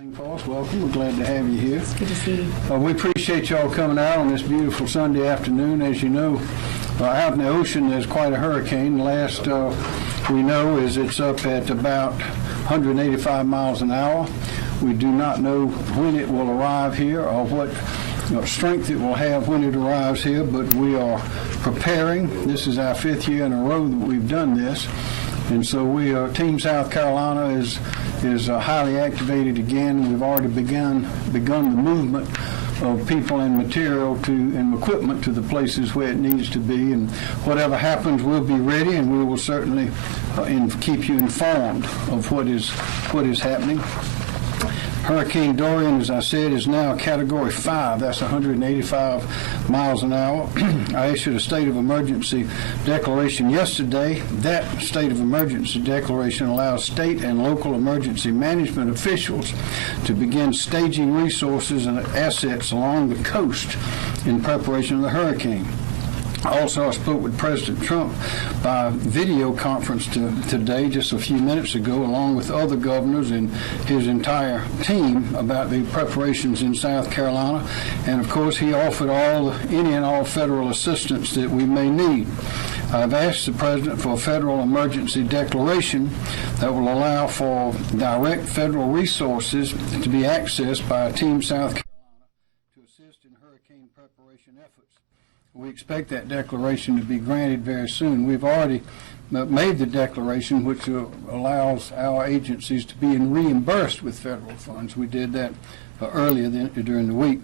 For us. Welcome. We're glad to have you here. It's good to see you. We appreciate y'all coming out on this beautiful Sunday afternoon. As you know, out in the ocean there's quite a hurricane. Last we know is it's up at about 185 miles an hour. We do not know when it will arrive here or what strength it will have when it arrives here, but we are preparing. This is our 5th year in a row that we've done this. And so Team South Carolina is highly activated again. We've already begun the movement of people and material and equipment to the places where it needs to be. And whatever happens, we'll be ready, and we will certainly keep you informed of what is happening. Hurricane Dorian, as I said, is now Category 5. That's 185 miles an hour. I issued a state of emergency declaration yesterday. That state of emergency declaration allows state and local emergency management officials to begin staging resources and assets along the coast in preparation of the hurricane. Also, I spoke with President Trump by video conference today, just a few minutes ago, along with other governors and his entire team about the preparations in South Carolina. And, of course, he offered any and all federal assistance that we may need. I've asked the President for a federal emergency declaration that will allow for direct federal resources to be accessed by Team South Carolina to assist in hurricane preparation efforts. We expect that declaration to be granted very soon. We've already made the declaration, which allows our agencies to be reimbursed with federal funds. We did that earlier during the week.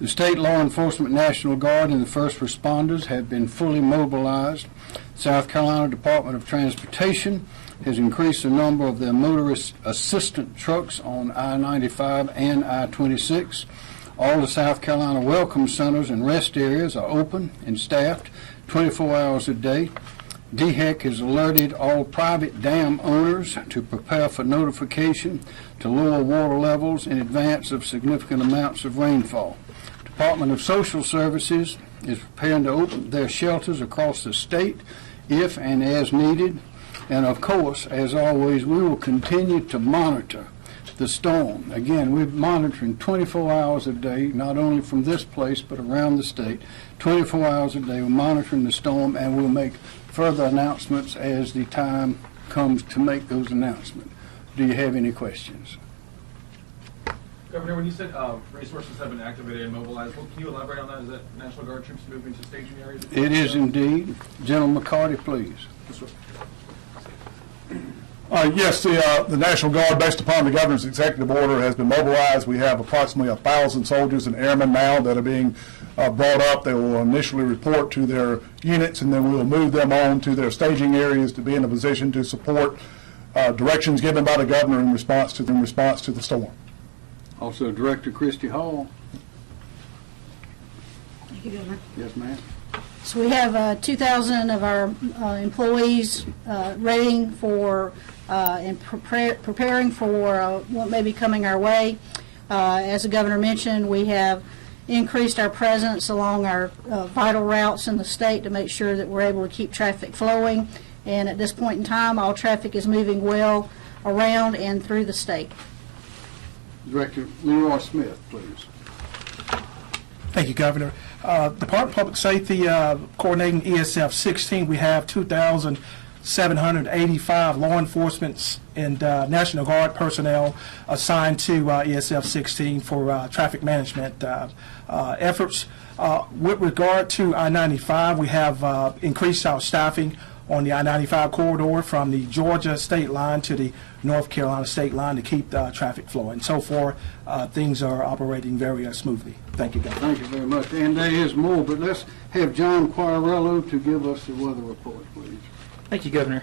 The State Law Enforcement National Guard and the first responders have been fully mobilized. South Carolina Department of Transportation has increased the number of their motorist assistant trucks on I-95 and I-26. All the South Carolina welcome centers and rest areas are open and staffed 24 hours a day. DHEC has alerted all private dam owners to prepare for notification to lower water levels in advance of significant amounts of rainfall. Department of Social Services is preparing to open their shelters across the state if and as needed. And of course, as always, we will continue to monitor the storm. Again, we're monitoring 24 hours a day, not only from this place but around the state. 24 hours a day, we're monitoring the storm, and we'll make further announcements as the time comes to make those announcements. Do you have any questions? Governor, when you said resources have been activated and mobilized, can you elaborate on that? Is that National Guard troops moving to staging areas? It is indeed. General McCarty, please. Yes, the National Guard, based upon the governor's executive order, has been mobilized. We have approximately 1,000 soldiers and airmen now that are being brought up. They will initially report to their units, and then we will move them on to their staging areas to be in a position to support directions given by the governor in response to the storm. Also, Director Christy Hall. Thank you, Governor. Yes, ma'am. So we have 2,000 of our employees ready for and preparing for what may be coming our way. As the governor mentioned, we have increased our presence along our vital routes in the state to make sure that we're able to keep traffic flowing. And at this point in time, all traffic is moving well around and through the state. Director Leroy Smith, please. Thank you, Governor. Department of Public Safety coordinating ESF 16, we have 2,785 law enforcement and National Guard personnel assigned to ESF 16 for traffic management efforts. With regard to I-95, we have increased our staffing on the I-95 corridor from the Georgia state line to the North Carolina state line to keep the traffic flowing. So far, things are operating very smoothly. Thank you, Governor. Thank you very much. And there is more, but let's have John Quararello to give us the weather report, please. Thank you, Governor.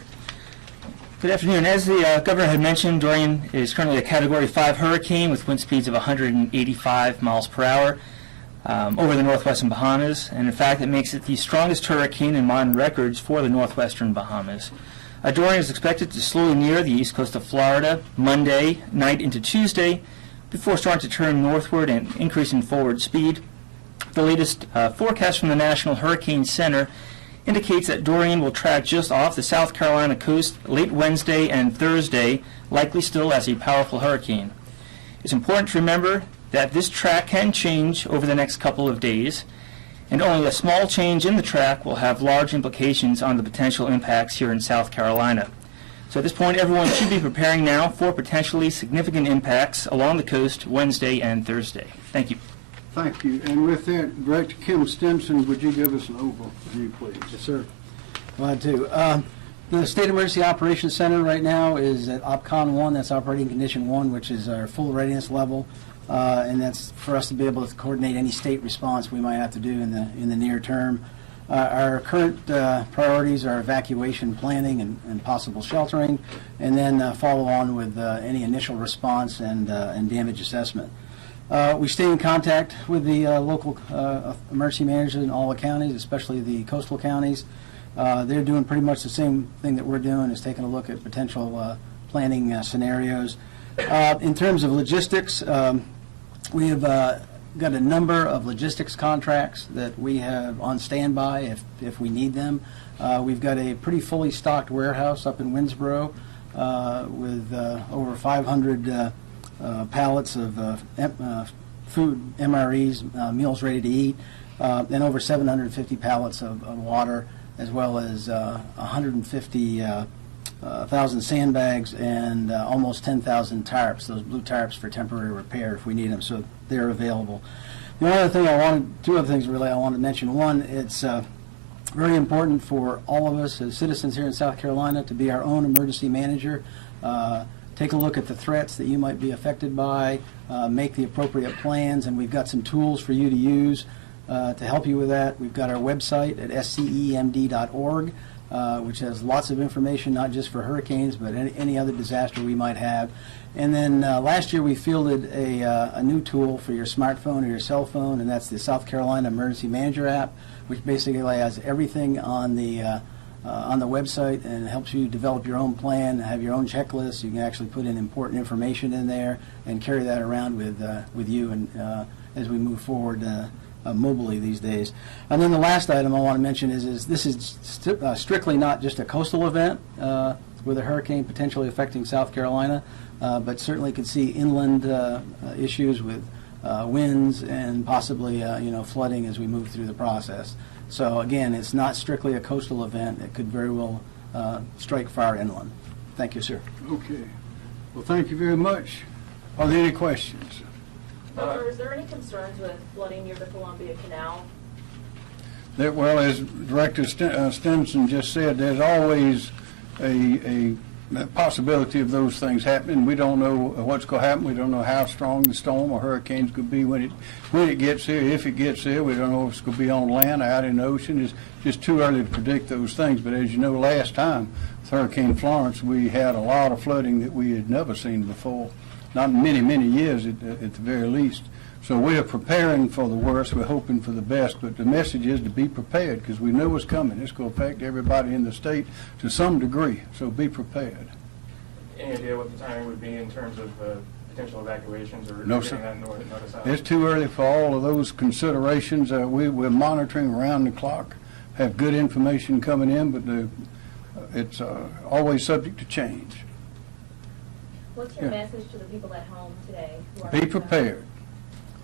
Good afternoon. As the Governor had mentioned, Dorian is currently a Category 5 hurricane with wind speeds of 185 miles per hour over the northwestern Bahamas. And in fact, it makes it the strongest hurricane in modern records for the northwestern Bahamas. Dorian is expected to slowly near the east coast of Florida Monday night into Tuesday before starting to turn northward and increase in forward speed. The latest forecast from the National Hurricane Center indicates that Dorian will track just off the South Carolina coast late Wednesday and Thursday, likely still as a powerful hurricane. It's important to remember that this track can change over the next couple of days, and only a small change in the track will have large implications on the potential impacts here in South Carolina. So at this point, everyone should be preparing now for potentially significant impacts along the coast Wednesday and Thursday. Thank you. Thank you. And with that, Director Kim Stinson, would you give us an overview, please? Yes, sir. Glad to. The State Emergency Operations Center right now is at OPCON 1, that's Operating Condition 1, which is our full readiness level, and that's for us to be able to coordinate any state response we might have to do in the near term. Our current priorities are evacuation planning and possible sheltering, and then follow on with any initial response and damage assessment. We stay in contact with the local emergency managers in all the counties, especially the coastal counties. They're doing pretty much the same thing that we're doing, is taking a look at potential planning scenarios. In terms of logistics, we have got a number of logistics contracts that we have on standby if we need them. We've got a pretty fully stocked warehouse up in Winnsboro with over 500 pallets of food, MREs, meals ready to eat, and over 750 pallets of water, as well as 150,000 sandbags and almost 10,000 tarps, those blue tarps for temporary repair if we need them, so they're available. The only other thing two other things really I want to mention. One, it's very important for all of us as citizens here in South Carolina to be our own emergency manager. Take a look at the threats that you might be affected by, make the appropriate plans, and we've got some tools for you to use to help you with that. We've got our website at scemd.org, which has lots of information, not just for hurricanes, but any other disaster we might have. And then last year we fielded a new tool for your smartphone or your cell phone, and that's the South Carolina Emergency Manager app, which basically has everything on the website and helps you develop your own plan, have your own checklist. You can actually put in important information in there and carry that around with you and as we move forward mobilely these days. And then the last item I want to mention is this is strictly not just a coastal event with a hurricane potentially affecting South Carolina, but certainly could see inland issues with winds and possibly flooding as we move through the process. So again, it's not strictly a coastal event. It could very well strike far inland. Thank you, sir. Okay. Well, thank you very much. Are there any questions? Is there any concerns with flooding near the Columbia Canal? Well, as Director Stinson just said, there's always a possibility of those things happening. We don't know what's going to happen. We don't know how strong the storm or hurricane's going to be when it gets here. If it gets here, we don't know if it's going to be on land or out in the ocean. It's just too early to predict those things. But as you know, last time with Hurricane Florence, we had a lot of flooding that we had never seen before. Not in many, many years at the very least. So we are preparing for the worst. We're hoping for the best. But the message is to be prepared because we know what's coming. It's going to affect everybody in the state to some degree. So be prepared. Any idea what the timing would be in terms of potential evacuations or No, getting sir. that notice out? It's too early for all of those considerations. We're monitoring around the clock, have good information coming in, but it's always subject to change. What's your Yeah. message to the people at home today? Who are Be prepared.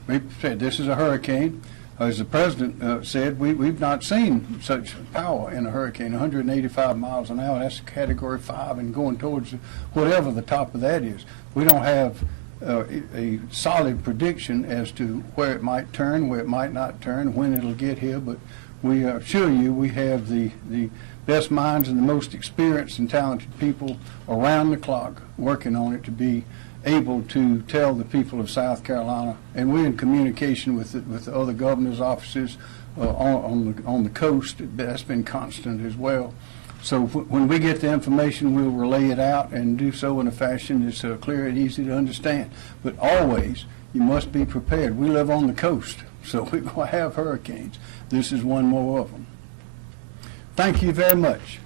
Be prepared. This is a hurricane. As the President said, we've not seen such power in a hurricane, 185 miles an hour. That's Category 5 and going towards whatever the top of that is. We don't have a solid prediction as to where it might turn, where it might not turn, when it'll get here, but we assure you we have the best minds and the most experienced and talented people around the clock working on it to be able to tell the people of South Carolina, and we're in communication with the other governor's offices on the coast. That's been constant as well. So when we get the information, we'll relay it out and do so in a fashion that's clear and easy to understand. But always, you must be prepared. We live on the coast, so we're going to have hurricanes. This is one more of them. Thank you very much.